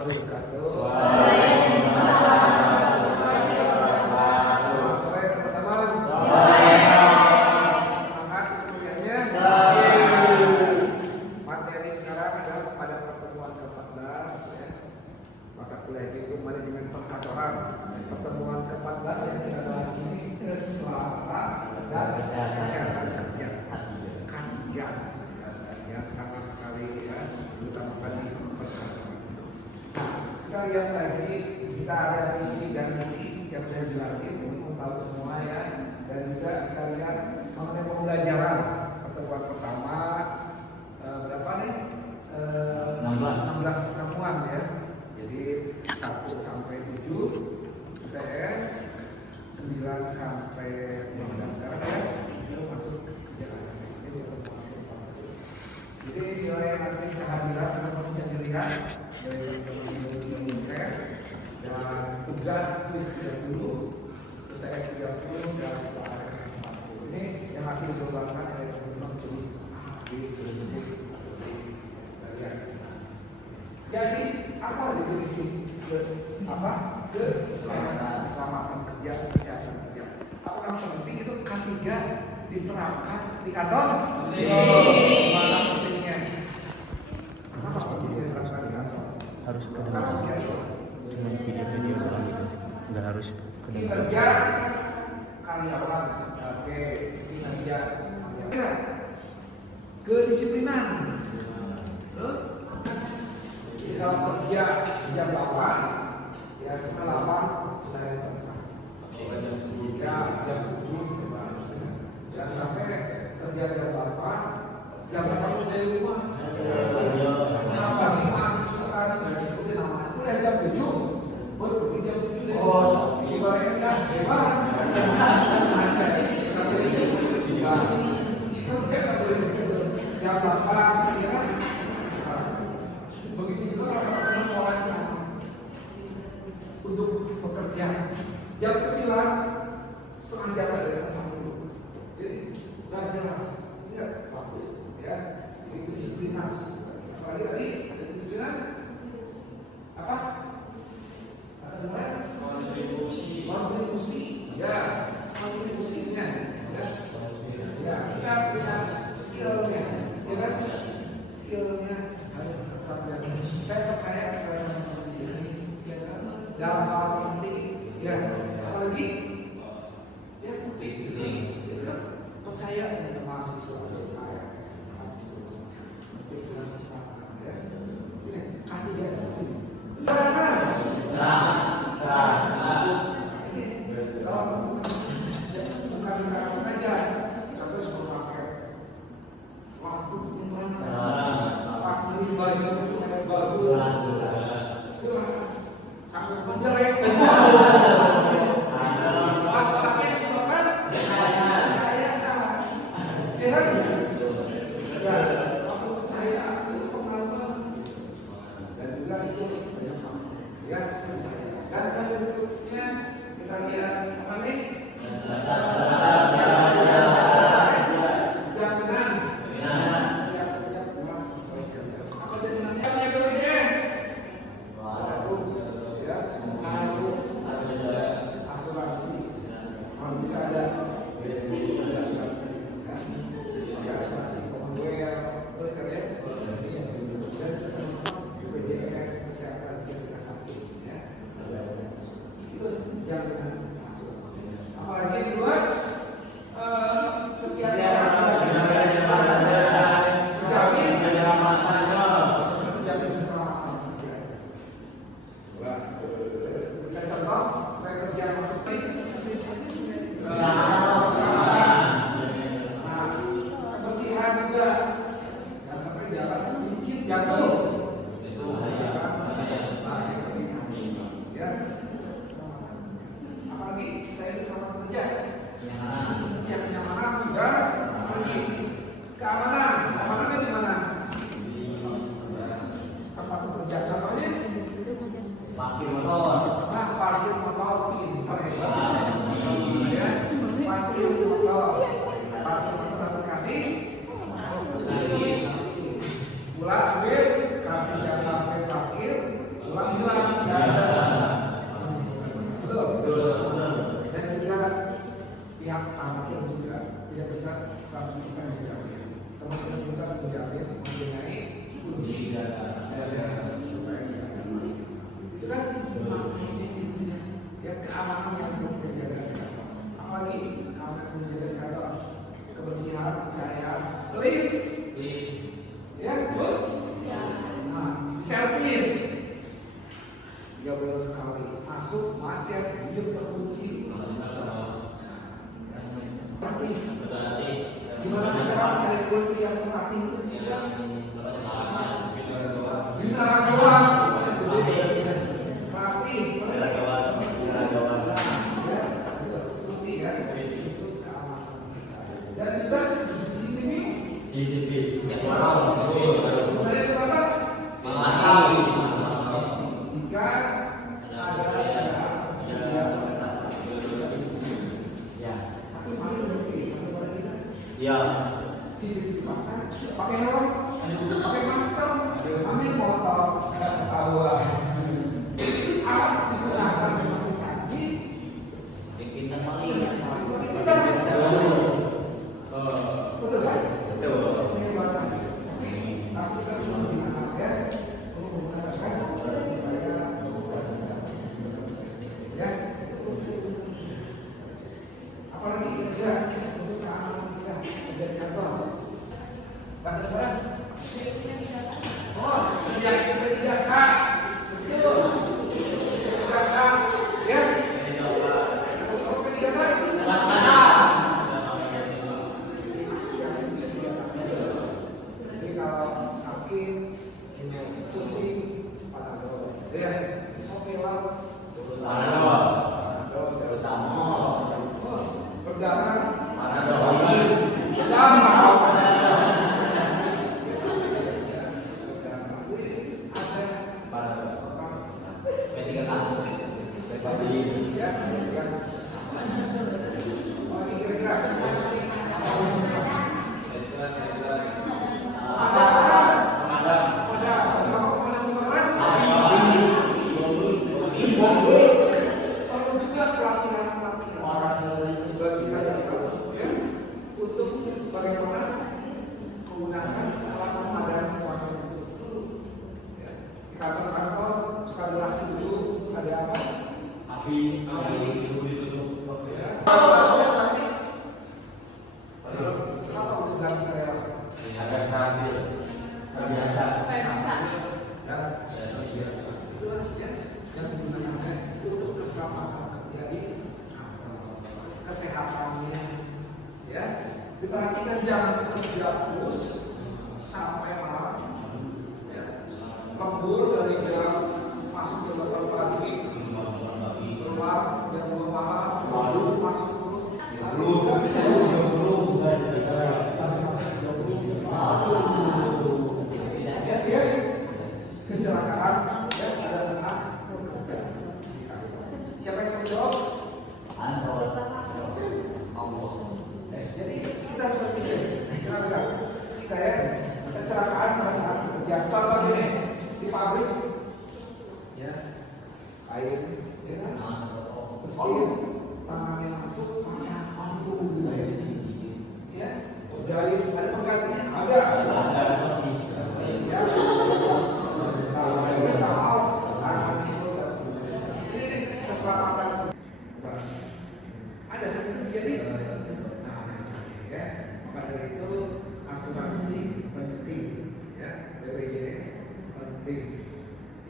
Materi sekarang adalah pada pertemuan ke-14 ya. Mata kuliah itu manajemen perkantoran. Pertemuan ke-14 yang kita bahas ini keselamatan dan kesehatan kerja. K3 yang sangat sekali ya, diutamakan di perkantoran. Nah, kita lihat lagi, kita ada visi dan misi yang sudah jelasin, untuk tahu semua ya. Dan juga kita lihat mengenai pembelajaran pertemuan pertama berapa nih? 16 pertemuan ya. Jadi 1 sampai 7 UTS, 9 sampai 15 sekarang ya. Itu masuk jalan semester jadi nilai nanti kehadiran teman-teman bisa dilihat dari teman-teman saya dan tugas kuis 30, UTS 30 dan UTS 40. Ini yang masih dikembangkan oleh teman-teman di Indonesia. Jadi apa definisi kesehatan, keselamatan kerja, kesehatan kerja? Apakah penting itu K3 diterapkan di kantor? Mana pentingnya? Kenapa pentingnya diterapkan di kantor? Harus kedengaran. Cuma video-video doang gitu. Nggak harus kedengaran. Kinerja karyawan, oke. Kinerja karyawan. Kedisiplinan. Terus kalau kerja jam 8 ya setengah 8 sudah ada tempat. Ya jam 7 ya sampai kerja jam 8 jam 8 dari rumah. Kenapa nih mahasiswa tadi dari sekolah namanya kuliah jam 7 baru pergi jam 7 ibaratnya hebat. Jam 8 ya kan. Begitu juga orang-orang wawancara untuk bekerja jam 9 setengah jam dari tempat dulu. Jadi nggak jelas, tidak waktu ya. Jadi kedisiplinan. Apalagi tadi ada kedisiplinan apa? Kontribusi, ya kontribusinya, ya. Ya kita punya skillnya, ya kan? Skillnya harus tetap jalan. Saya percaya kepada teman-teman di sini dalam hal penting, ya apalagi ya penting itu kan percaya dengan mahasiswa harus kaya dengan kecepatan ya. Ini K3 penting. Ini kalau bukan saja, contoh sebelum pakai waktu pas beli baju itu yang bagus, jelas, sampai menjelek. Pakai silakan, percaya kan? Ya kan? Ya, waktu percaya itu pengalaman dan juga itu ya percaya. Dan berikutnya kita lihat apa nih? Jaminan. Apa jaminannya? Harus asuransi. Kalau tidak ada asuransi, ya asuransi komponen, berkarya, dan BPJS kesehatan kita satu, ya. Itu jaminan asuransi. Apalagi di luar sekian jamin keselamatan. Saya contoh, saya kerja masuk kebersihan juga, dan sampai jalan licin jatuh. Itu ya. Apalagi saya itu sama kerja. Ya kenyamanan sudah, apalagi keamanan. Keamanannya di mana? Tempat bekerja contohnya. Parkir motor pintar hebat. Ya, parkir motor harus kasih. Pulang ambil kartu jasa sampai parkir, pulang masuk macet, hidup terkunci. Gimana sih cara cari security yang murah itu? Bina doang, rapi, security ya, itu keamanan kita. Dan juga CCTV. Kemudian apa? Jika ada tapi malu berarti ya CCTV dipasang, pakai helm, pakai masker, ambil motor, nggak ketahuan. Alat digunakan semakin canggih, pintar paling semakin mudah. Betul kan? Tapi kita harus menggunakan masker untuk menggunakan supaya ya. Apalagi kerja untuk keamanan kita di kantor. Kan sekarang? Oh, kerja tidak kak. Betul. Tidak kak. Ya. Kalau tidak kak, jadi kalau sakit, pusing, panadol. Ya. Oke lah. Berdarah. Untuk bagaimana menggunakan alat pemadam kebakaran itu. Di kantor-kantor suka berlatih dulu ada apa? Api ditutup. Kenapa udah bilang kayak ada hampir biasa ya biasa. Itulah ya yang digunakan untuk keselamatan kerja di kantor, kesehatannya. Ya, diperhatikan jangan kerja terus sampai malam. Ya, lembur dari jam masuk jam 8 pagi, keluar jam 2 malam, lalu masuk terus. Ya, kecelakaan ya pada saat bekerja di kantor. Siapa yang menjawab? Jadi kita seperti ini, kira-kira kita ya kecelakaan pada saat bekerja. Contoh ini di pabrik, ya kain, ya kan, mesin, tangannya masuk, ya, jahit, ada penggantinya, ada. Ya, ini keselamatan. Ada jadi. Ya, maka dari itu asuransi penting, ya, BPJS penting.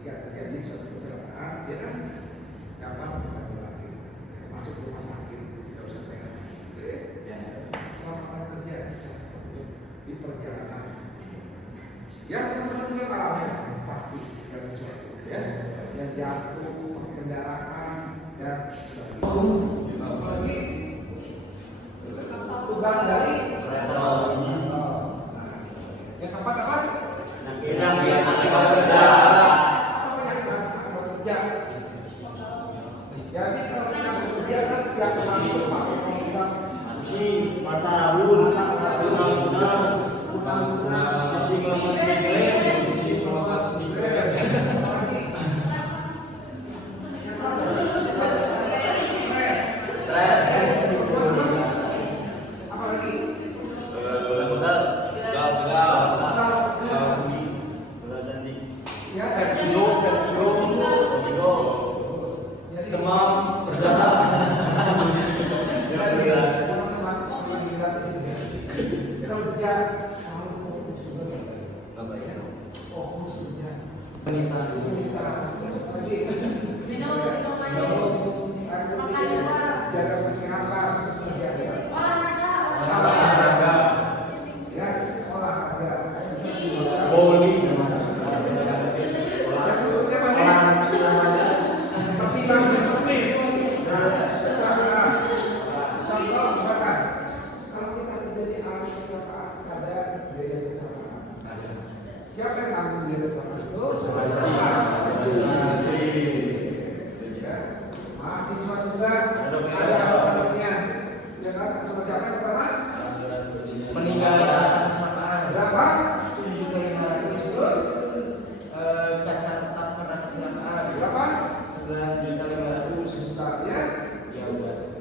Jika terjadi suatu kecelakaan, dia kan dapat menanggulangi, masuk rumah sakit, tidak usah bayar. Ya, keselamatan kerja untuk di perjalanan. Ya, teman-teman juga ngalamin pasti segala sesuatu, ya, yang jatuh, kendaraan dan sebagainya. Apalagi tugas dari yang keempat apa? Penyakit akibat kerja. Apa penyakit akibat kerja? Jadi kalau kita bekerja kan tidak kembali pakai kita pusing, mata rabun, utang-utang, pusing lemas migrain, pusing lemas migrain. Demam, berdarah. Kerja fokus kerja. Siapa yang ngambil biaya sama itu? Ya. Mahasiswa juga ada asuransinya. Ya kan? Asuransi siapa yang pertama? Meninggal kecelakaan Berapa? 7.500. Cacat tetap karena kecelakaan Berapa? 9.500. Sebentar ya. Ya udah.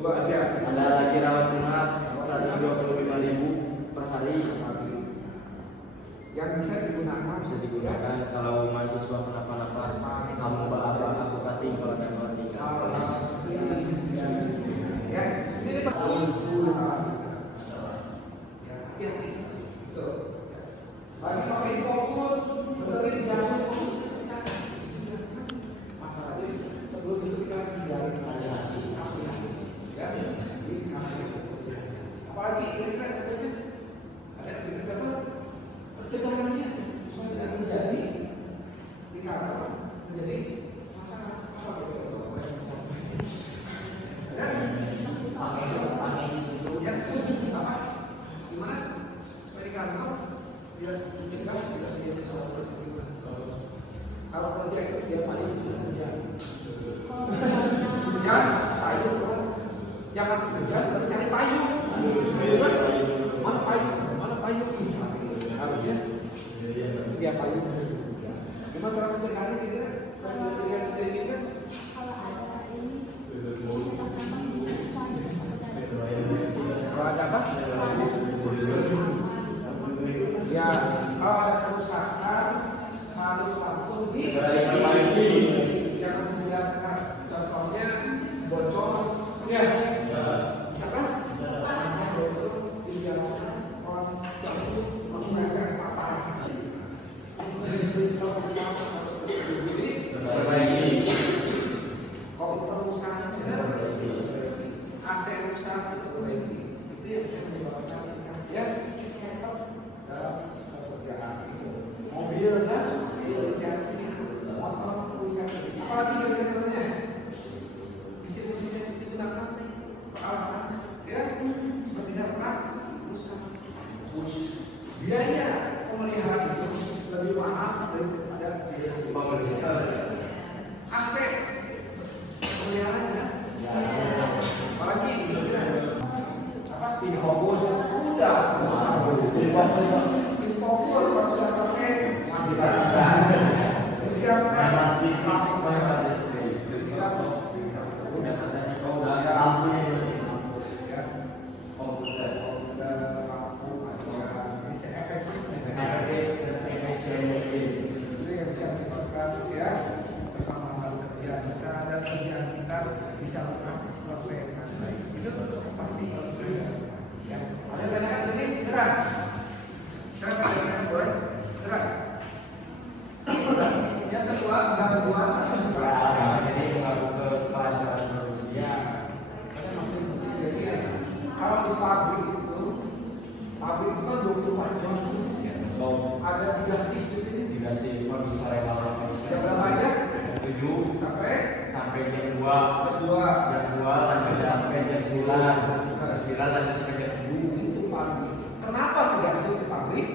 2 aja. Ada lagi rawat inap 125.000 per hari. Yang bisa digunakan Bisa digunakan kalau mahasiswa kenapa-napa, kamu bapak advokasi kalau ada tinggal. Ya, ini masalah. Ya, hati-hati. Betul. Bagi pakai fokus, benerin jangan fokus cacat. Masalah ini sebelum itu kita hindari hati-hati. Ya, apalagi ini kan contohnya ada di contoh pencegahannya supaya tidak terjadi di kantor menjadi masalah apa gitu. Ya, ya, apa? Gimana? Supaya di kantor tidak mencegah tidak terjadi sesuatu. Kalau kerja itu setiap hari sebenarnya hujan, payung, jangan hujan tapi cari payung. Mana payung? Mana payung? Harusnya setiap payung. Cuma cara mencegahnya kita kalau terjadi kan kalau ada apa? Ya, kalau ada kerusakan harus langsung diperbaiki. Jangan membiarkan. Contohnya bocor, ya, bisa kan? Bocor, dibiarkan orang jatuh, menggunakan apa? Jadi kalau misalnya harus diperbaiki. Komputer rusak, AC rusak, diperbaiki. Itu yang bisa menyebabkan ya. Mobil kan, inisiatifnya, motor inisiatif. Apalagi contohnya, mesin-mesin yang digunakan peralatan, ya, seperti kertas, rusak. Biaya pemeliharaan itu lebih mahal daripada biaya pemeliharaan. AC pemeliharaan kan? Apalagi apa? Infokus udah. Fokus kalau sudah selesai bisa selesai dengan baik. Itu pasti ya. Ada tanyakan sini, terang. Saya katakan boleh, terang. Yang kedua, gangguan Jadi mengaku ke pelajaran manusia. ada mesin-mesin jadi kalau di pabrik itu kan 24 jam. Ada 3 shift di sini. Dikasih bisa relawan Jam berapa aja? 7 Sampai jam 2 lanjut sampai jam 9 lanjut sampai jam 7. itu pagi. Kenapa 3 shift di pabrik?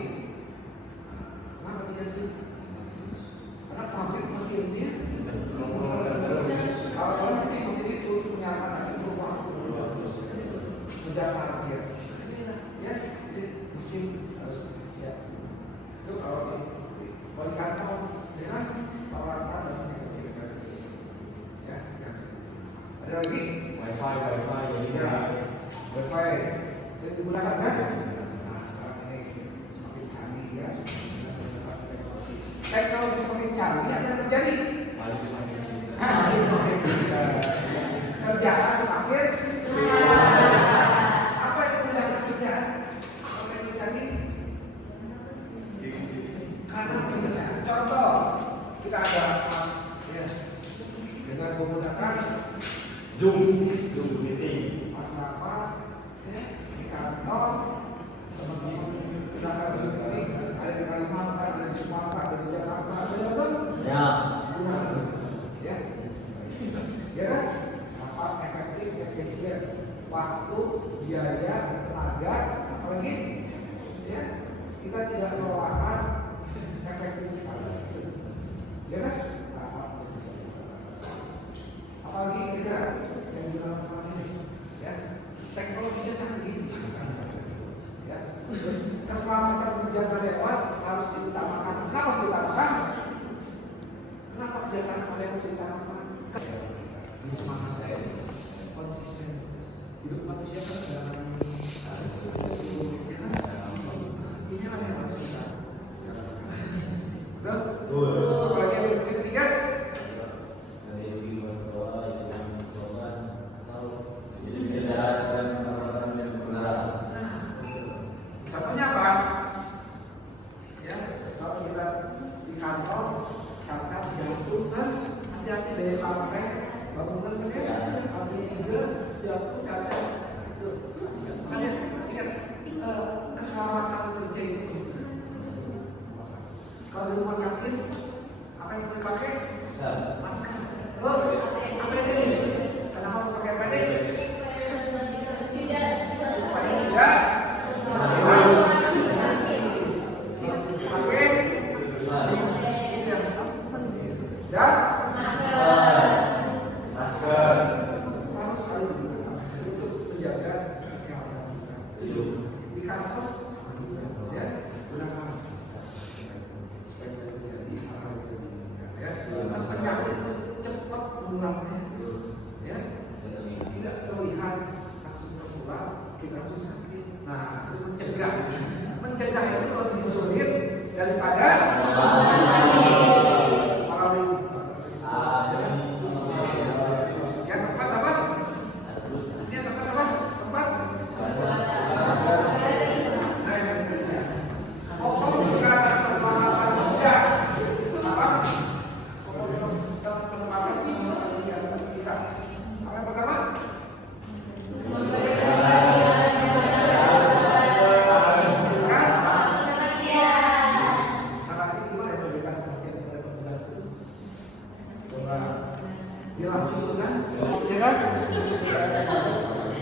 Kenapa 3 shift? Karena pabrik mesinnya kalau nanti mesin itu menyalakan lagi waktu menjaga dia. Ya, jadi mesin harus siap. Itu kalau di kantor, ya kan, peralatan harus ya. Ada lagi? Wifi jadi Ya, wifi sering digunakan kan? Nah, sekarang ini semakin canggih ya. Teknologi semakin canggih, apa yang terjadi? paling semakin Semakin kerjaan semakin apa yang mudah kerjaan? Teknologi canggih karena mesinnya. Contoh, kita ada ya, dengan menggunakan Zoom meeting. Mas Rafa ya, di kantor, teman-teman gunakan Zoom ini ada di Kalimantan, ada di Sumatera, ada di Jakarta, ada di apa? Ya. Gunakan, ya, ya kan? Apa efektif, efisien, waktu, biaya, tenaga, apalagi, ya, kita tidak kelelahan efektif sekali. Ya kan? Apalagi kita yang bilang sama ini, ya teknologinya canggih, ya. Terus keselamatan kerja karyawan harus diutamakan. Kenapa harus diutamakan? Kenapa kesehatan karyawan harus diutamakan? Ini semangat saya konsisten. Hidup manusia kan dalam inilah yang harus kita. Betul. Apalagi yang ketiga. Contohnya apa? Ya, kalau kita di kantor, cacat jatuh kan, hati-hati dari lantai, bangunan kan ya, lantai 3 jatuh cacat. Itu, makanya ingat keselamatan kerja itu. Kalau di rumah sakit, apa yang boleh pakai? Masker. Terus APD. Kenapa harus pakai APD? Supaya tidak dan masker harus untuk menjaga kesehatan kita. Di kantor sama juga, ya gunakan supaya terjadi hal yang ya. Penyakit itu cepat menularnya, ya tidak terlihat langsung tertular, kita langsung sakit. Nah, itu mencegah itu lebih sulit daripada yang keempat apa? Ini yang keempat apa? Keempat? Pokok kata keselamatan kerja apa? Pokok penempatan keselamatan kerja kita. Apa yang pertama? Dilakukan, ya kan?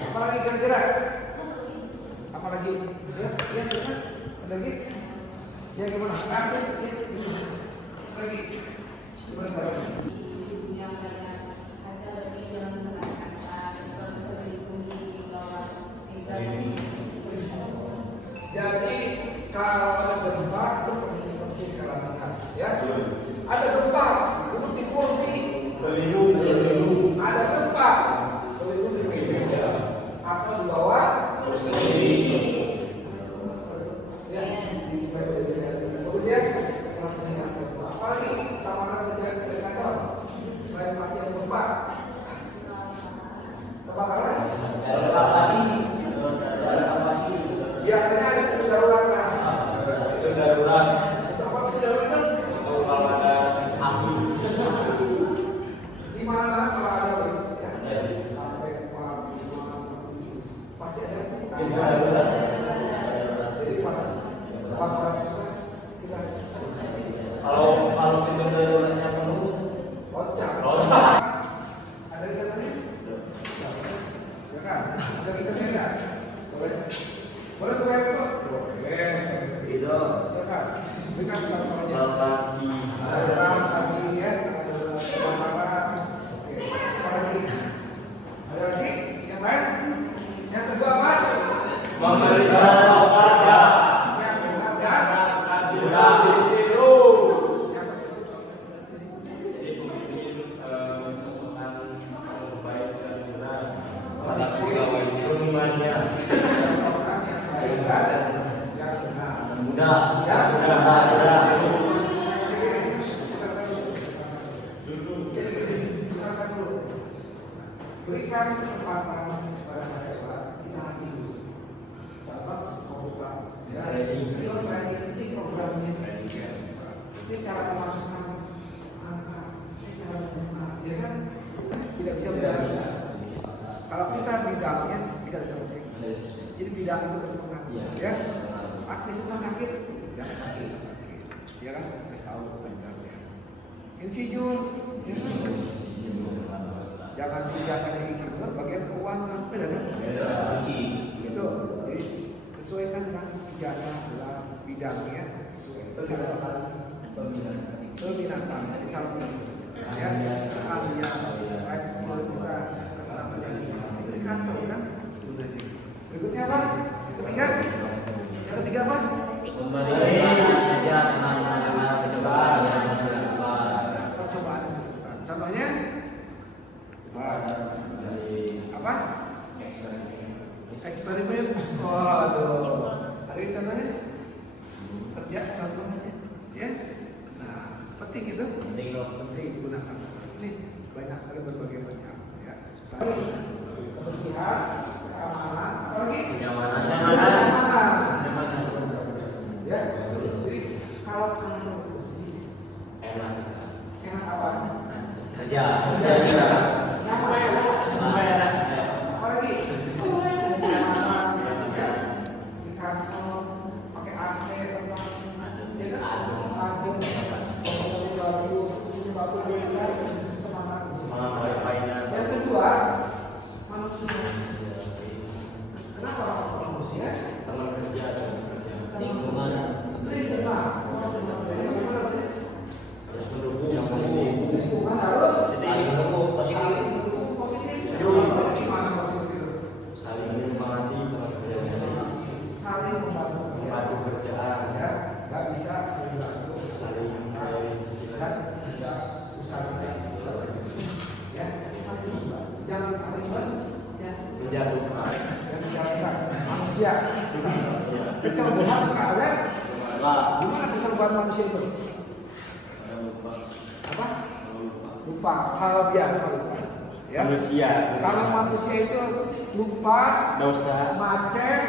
Apalagi kira-kira? Apalagi? Ya, siapa? Ada lagi? Ya gimana? Lagi? Gimana cara? Jadi kalau ada gempa itu penting sekali ya. Ada gempa duduk di kursi. Berlindung. Ada tempat berlindung di meja atau di bawah kursi. Ya, di bagus ya. Apalagi sama dengan di kantor. Selain latihan gempa, kebakaran. Biasanya itu darurat. Itu darurat. Itu apa itu darurat? Kalau ada api. Di mana kalau ada ya, pasti ada jadi pas susah kita kalau pintu daruratnya penuh loncat ada di sana nih silakan ada di sana enggak boleh boleh itu silakan berikan contohnya lagi ya. Ada lagi yang lain? Yang kedua apa? Memeriksa warga. Yang ketiga berikan kesempatan kepada mereka kita latih dulu. Contoh membuka ini programnya ini cara memasukkan angka, ini cara membuka, ya kan tidak bisa berbeda. Kalau kita bidangnya bisa diselesaikan. Jadi bidang itu berkembang, ya. Aktif rumah sakit, jangan kasih rumah sakit, ya kan? Kita tahu penjelasannya. Insinyur, jangan ijazah dari insinyur, bagian keuangan, beda kan? Itu, jadi sesuaikan dengan ijazah dalam bidangnya sesuai. binatang dicalonkan ya kalian kayak sekolah kita keterangan itu di kantor kan. Berikutnya apa? Ketiga, yang ketiga apa? Percobaan. Contohnya apa? Eksperimen. Waduh. Ada contohnya? Kerja contohnya, ya. Nah, penting itu. Penting digunakan. Ini banyak sekali berbagai macam, ya. Kebersihan, keamanan, apalagi? Kenyamanan. Ya. Jadi kalau kantor bersih, enak apa? Kerja. Apalagi? Di kantor pakai AC yang kedua, manusia. Kenapa manusia? Teman kerja. Lingkungan. Harus mendukung. Lingkungan harus Saling mendukung. saling mendukung positif. Gimana positif itu? Saling menyemangati. Saling Membantu kerjaan. Ya, nggak bisa saling bantu. Saling Dan bisa usaha ya, jangan saling menjatuhkan. manusia. Kecerobohan sekarang gimana kecerobohan manusia itu? Apa? Lupa, hal biasa lupa. Ya. Manusia. Kalau manusia itu lupa, Dosa. macet,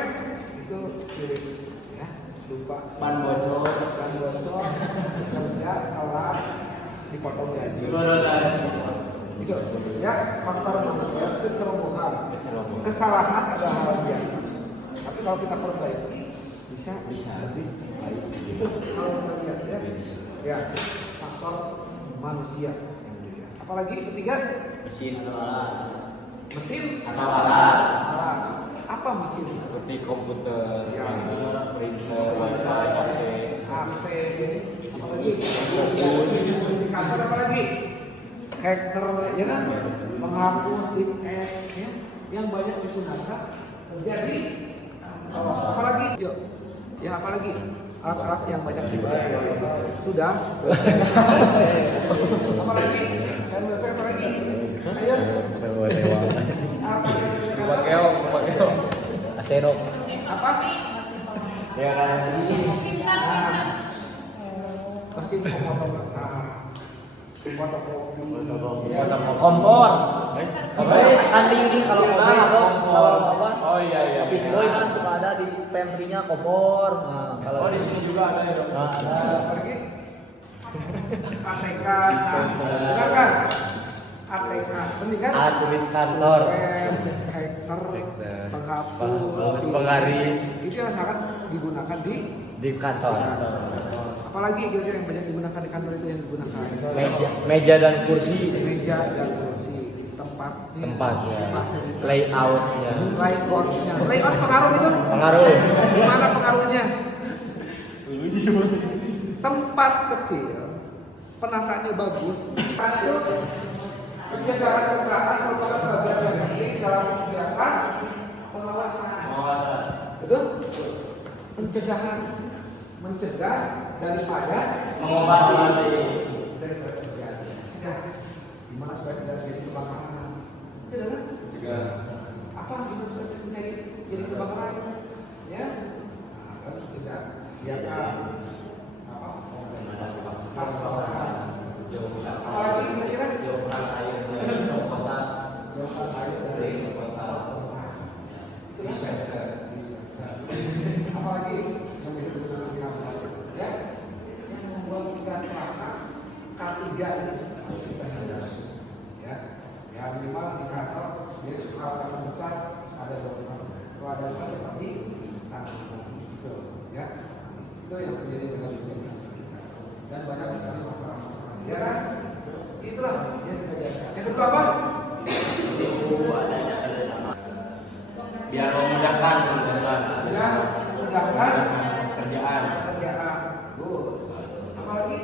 itu ya, lupa. Ban bocor. Kerja, telat, dipotong gaji. Itu ya faktor manusia kecerobohan. Kesalahan adalah hal biasa. Tapi kalau kita perbaiki bisa lebih baik. Itu kalau kita lihat ya. Ya, faktor manusia yang demikian. Apalagi ketiga, Mesin mesin alat. Apa mesin? Seperti komputer, Ya. printer, wifi, AC. AC, apalagi di kantor apalagi hacker ya kan, menghapus DNS ya, yang banyak digunakan terjadi apalagi yuk ya apalagi alat-alat yang banyak dipakai sudah apalagi MWP apalagi ayo Asero. apa Ya kan sih. mesin fotokopi Kompor. Sandi ini kalau apa? Oh iya. Office boy kan suka ada di pantry-nya kompor. Nah, kalau di sini juga ada ya. Nah, ada. apalagi ATK silakan ATK penting kan Tulis kantor. hacker penghapus Penggaris itu yang sangat digunakan di kantor. apalagi kira-kira yang banyak digunakan di kantor itu yang digunakan Meja dan kursi. meja dan kursi tempatnya fasilitas Layoutnya. layout pengaruh itu Pengaruh. gimana pengaruhnya tempat kecil penataannya bagus itu pencegahan kecelakaan merupakan bagian yang penting dalam kegiatan pengawasan betul pencegahan mencegah daripada Mengobati. daripada cegah gimana supaya tidak jadi kebakaran cegah kan apa itu supaya menjadi jadi kebakaran ya cegah siapkan apa apalagi kira-kira jauhkan air dari dispenser apalagi yang bisa digunakan di kantor ya yang membuat kita celaka K3 ini harus kita sadari ya minimal di kantor dia suka orang besar ada dokter kalau ada yang seperti itu ya itu yang terjadi dengan komunikasi kita dan banyak sekali masalah-masalah ya kan itulah yang kita jaga yang kedua apa Adanya kerjasama. Biar memudahkan kerjaan kerjaan. bagus apalagi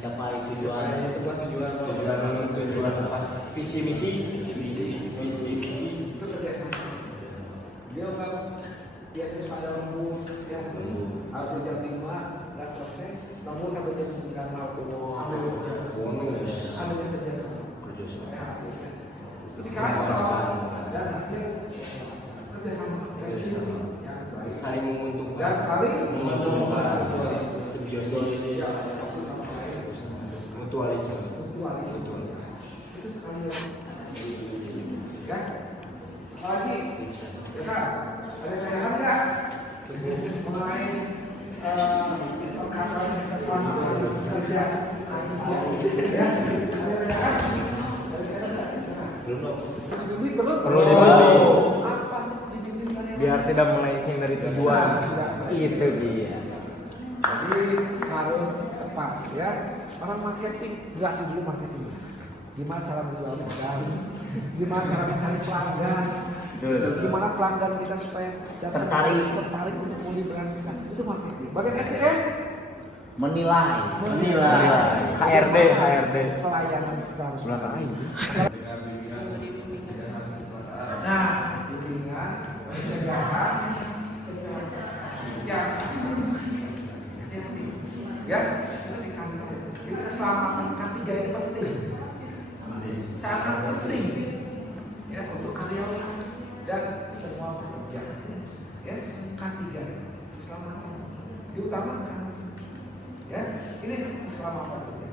mencapai tujuan sebuah tujuan visi misi itu kerjasama. Dia kan biasanya pada lembur ya harus jam 5 nggak selesai, lembur sampai jam 9 malam sampai kerjasama. Ya, hasilnya. Jadi kan dan hasil kerjasama yang bisa saling menguntungkan dan saling menguntungkan simbiosis mutualisme itu sekali ya. Apalagi ya kan ada tanyakan nggak mengenai perkataan keselamatan kerja ya? Ada tanyakan? Belum. Apa sih dibimbing kalian? Biar tidak melenceng dari tujuan. Itu dia. Jadi harus tepat ya. Orang marketing dilatih dulu marketing. Gimana cara menjual produk? Gimana cara mencari pelanggan? Gimana pelanggan kita supaya tertarik untuk membeli dengan kita? Itu marketing. Bagian SDM Menilai. HRD. pelayanan kita harus baik. Nah, bimbingan pencegahan yang ya itu di kantor. Jadi keselamatan K3 itu penting, sangat penting ya untuk karyawan dan semua pekerja. Ya K3 keselamatan diutamakan. Ya ini keselamatan kerja,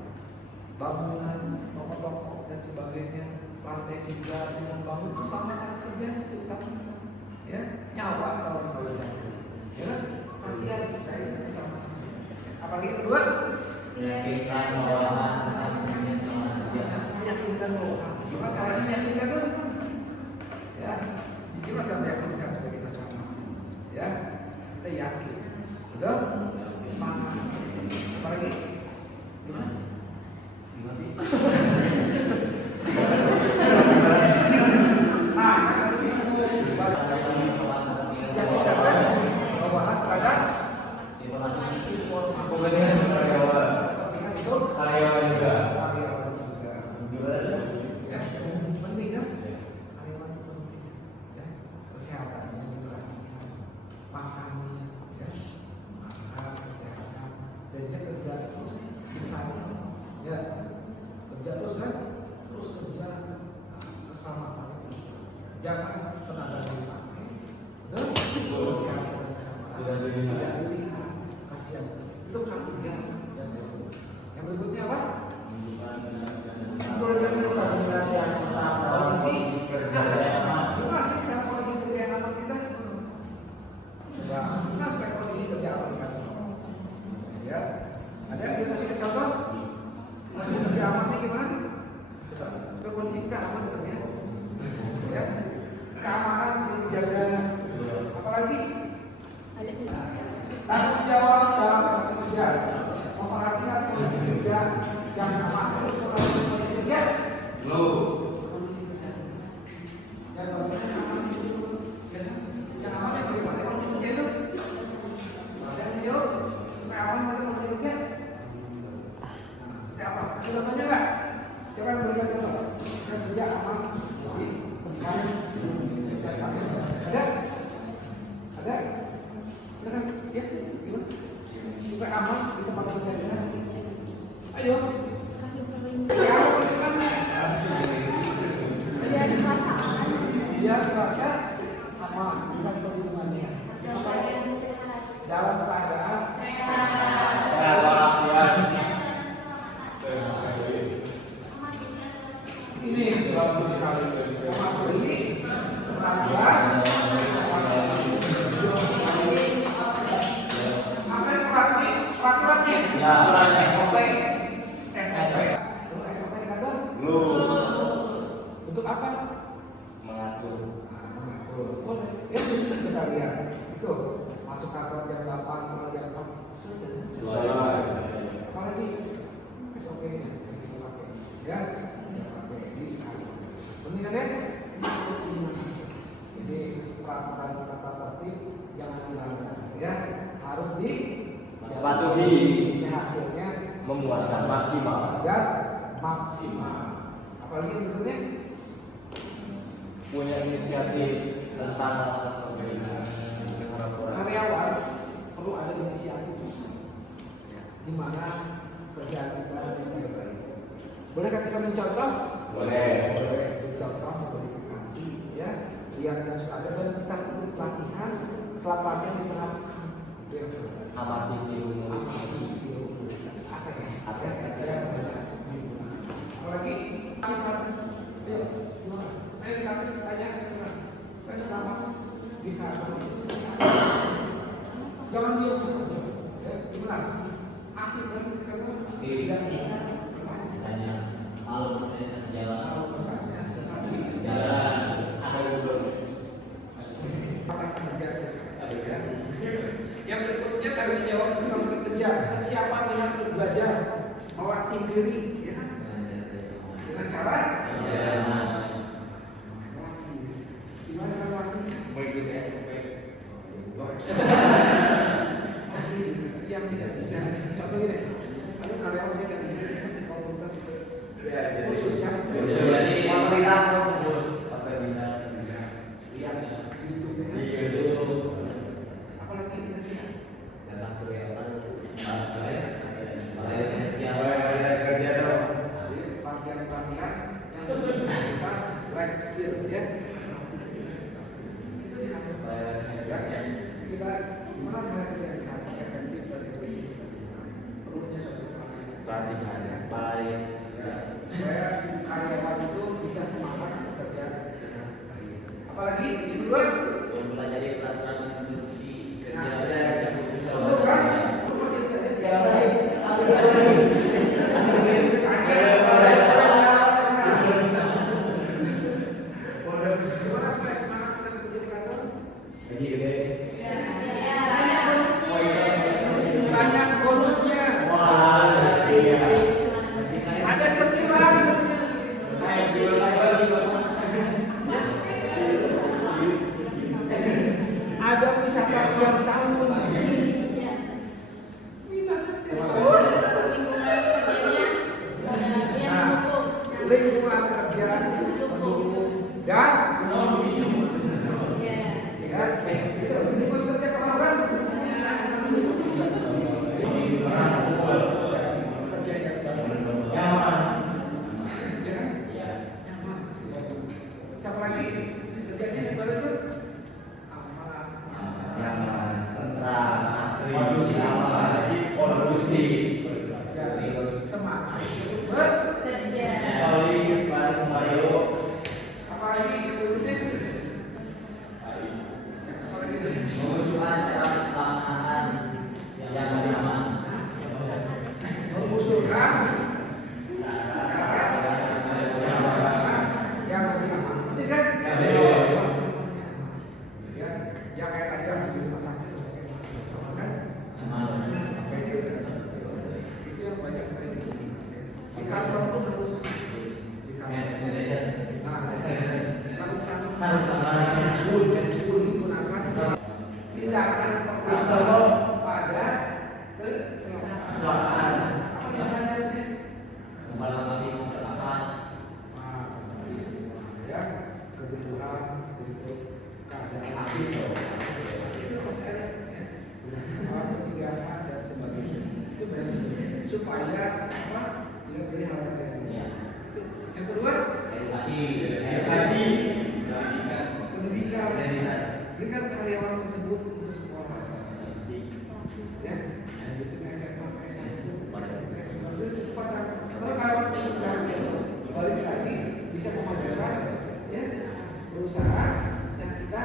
bangunan, toko-toko dan sebagainya, lantai 3 dengan bangun keselamatan kerja itu utama. Ya nyawa kalau ya kasihan kita ini. Apalagi kedua Meyakinkan bawahan meyakinkan orang. Gimana caranya meyakinkan tuh? Ya, gimana cara meyakinkan supaya kita selamat? Ya, kita yakin. Udah? Semangat. Apalagi? Gimana? Bawahan terhadap Karyawan juga. Ya, penting kan? Karyawan itu penting. Ya, kesehatannya juga. Makannya, ya, makan kesehatan. Dan dia kerja terus, ya, kerja terus kan? Terus kerja keselamatan. Jangan tenaga dipakai. Betul? Kesehatan tidak dilihat. Kasihan. Itu K3. Yang berikutnya apa? Kondisi gimana sih sekarang kondisi kerja yang aman kita? Coba, gimana supaya kondisi kerja aman kan? Ya, ada yang kasih contoh? Kondisi kerja aman nih gimana? Coba, supaya kondisi kita aman kerja. Ya, keamanan yang dijaga. Apalagi? Tanggung jawab dalam satu kerja. Memperhatikan kondisi kerja yang aman. Terus kondisi kerja. Kondisi kerja. Yang bagaimana aman itu? Yang aman yang bagaimana kondisi kerja itu? Ada sih yo. Supaya aman kita kondisi kerja. Nah, seperti apa? Ada contohnya nggak? Siapa yang berikan contoh? Yang kerja aman. Ada? Ada? Silakan. Ya, gimana? Supaya aman di tempat kerja kita. Ayo. Biar serasa aman, bukan perlindungannya. Dalam keadaan Sehat walafiat. ini bagus sekali. Mematuhi peraturan. Apa yang peraturannya? Ya, aturannya. SOP. SOP di kantor? Untuk apa? Mengatur. Boleh. Ya, kita lihat. Itu masuk kantor jam 8, pulang jam 4. Sesuai. Apalagi SOP-nya yang kita pakai. Ya, pakai di kantor. Penting kan ya? Jadi peraturan tata tertib jangan dilanggar. Ya, harus dipatuhi. Supaya hasilnya memuaskan maksimal. dan maksimal. Apalagi berikutnya Punya inisiatif tentang karyawan perlu ada inisiatif di mana kerjaan kita lebih baik. Bolehkah kita mencontoh? Boleh. Mencontoh, modifikasi, ya. Lihat yang sudah ada dan kita ikut pelatihan. Setelah pelatihan diterapkan. Itu yang terbaik. Amati tiru modifikasi. Apalagi ayo gimana? Ayo kita tanya supaya selamat di kantor. Jangan diam saja. Ya, gimana? Akhir kan kita tidak bisa Tanya malam saya jalan bertanya sesuatu jalan ada belum? Yang berikutnya saya menjawab bersama kerja kesiapan dengan belajar melatih diri ya dengan cara gimana cara melatih Mengikuti yang tidak bisa contoh gini ada karyawan saya nggak bisa di komputer khusus kan Jadi pemerintahan tersebut pasal bina. lihat YouTube apalagi Datang ke yang Kerja dong. pelatihan yang kita life skill ya itu di kantor ya kita gimana cara kerja di kantor efektif dan efisien perlunya suatu Pelatihan yang baik supaya karyawan itu bisa semangat bekerja dengan baik. Apalagi yang kedua mempelajari peraturan instruksi kerja ada cukup betul kan? Betul dia saja Ya, baik. Gimana supaya semangat kita bekerja di kantor? Jadi gede. Banyak bonusnya. Wah, iya. Ada cemilan. Ada wisata tiap tahun. Nah, lingkungan kerja mendukung dan ya, itu lingkungan kerja kemarin. Kerja yang Nyaman. ya kan? Nyaman. Siapa lagi kerjanya di balik itu? Aman. Nyaman, tentram, asri, kondusif. Jadi semangat Solid, selalu Mario. apa lagi berikutnya? Apa lagi? mengusulkan cara pelaksanaan yang nyaman Mengusulkan yang lebih aman. Betul kan? Ya, yang kayak tadi yang di rumah sakit sebagai masalah kan? Apa yang dia udah seperti itu yang banyak sekali di kantor itu harus di kantor. Nah, sarung tangan pensiun digunakan tindakan pertama pada kecelakaan. Apa yang harusnya? melengkapi bernapas Ya, kebutuhan untuk keadaan aktif itu masih ada ya. Pertigaan dan sebagainya itu benar supaya apa tidak jadi hal yang kayak gini. Itu yang kedua edukasi pendidikan berikan karyawan tersebut untuk sekolah ya lanjutin SMA SMA itu kesempatan kalau karyawan tersebut balik lagi bisa memajukan ya perusahaan yang kita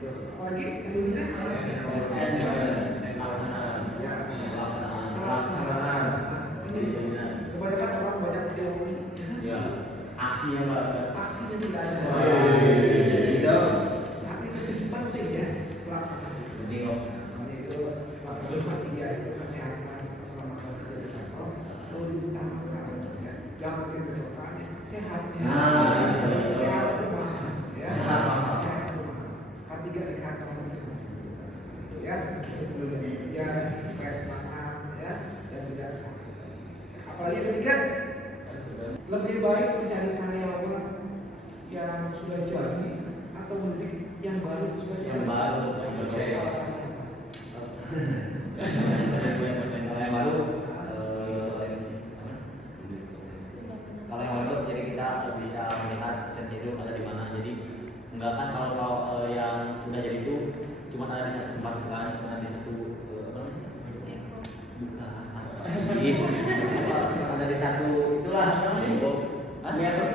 apalagi dulunya Pelaksanaan. kebanyakan orang banyak teori aksinya mbak aksinya tidak ada tapi itu penting ya pelaksanaan penting kok itu pelaksanaan tiga itu kesehatan keselamatan kerja di kantor perlu diutamakan ya jangan penting kesehatannya sehatnya sehat itu mahal ya Sehat mahal. sehat itu mahal ketiga di kantor itu ya itu dulu ya supaya semangat Lalu yang ketiga, lebih baik mencari karyawan yang sudah jadi atau mendidik yang baru sudah Yang baru, Alasannya apa? Kalau yang baru, kalau yang baru jadi kita bisa melihat potensi itu ada di mana. Jadi enggak kan kalau yang udah jadi itu cuma ada di satu tempat kan, cuma ada di satu apa namanya? Bukan. Cuma ada di satu itulah namanya. Biar itu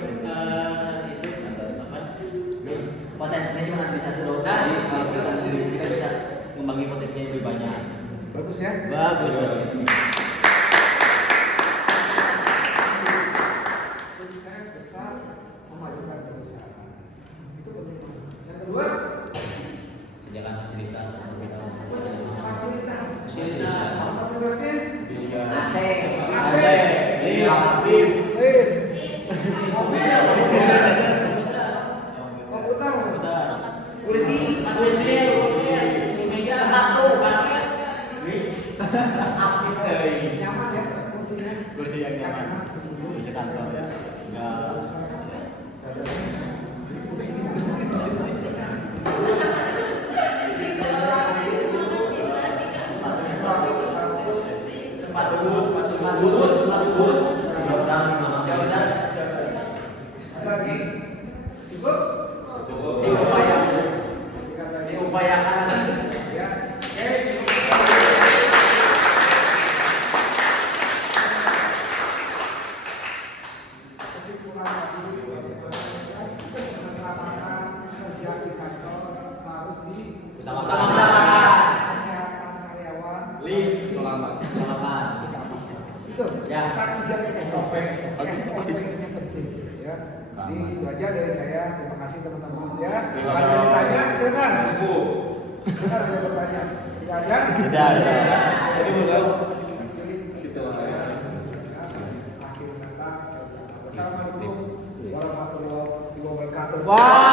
apa? Potensinya cuma ada di satu doang. Jadi kalau kita bisa membagi potensinya lebih banyak. Bagus ya? Bagus. Sukses besar memajukan perusahaan. Itu penting. Yang kedua, Sediakan fasilitas untuk kita. fasilitas. Fasilitas. Fasilitasnya AC, AC, lift, mobil, komputer, kursi, meja, sepatu, karpet, aktif nyaman ya kursinya. kursi yang nyaman, bisa kantor ya, enggak sepatu boots, jabatan, Lagi cukup. diupayakan. Ya. Kesimpulan tadi, keselamatan kerja di kantor harus Utamakan. kesehatan karyawan. Lift, selamat. Itu. Ya. Tiga SOP. SOP yang penting. Ya. Jadi itu aja dari saya. Terima kasih teman-teman. Ya. Terima Kalau kasih. ada bertanya, silakan. Silakan ada bertanya. Tidak ada? Tidak ada. Jadi benar. Terima kasih. Gitu. Akhir kata, saya ucapkan wassalamualaikum warahmatullahi wabarakatuh. Wah.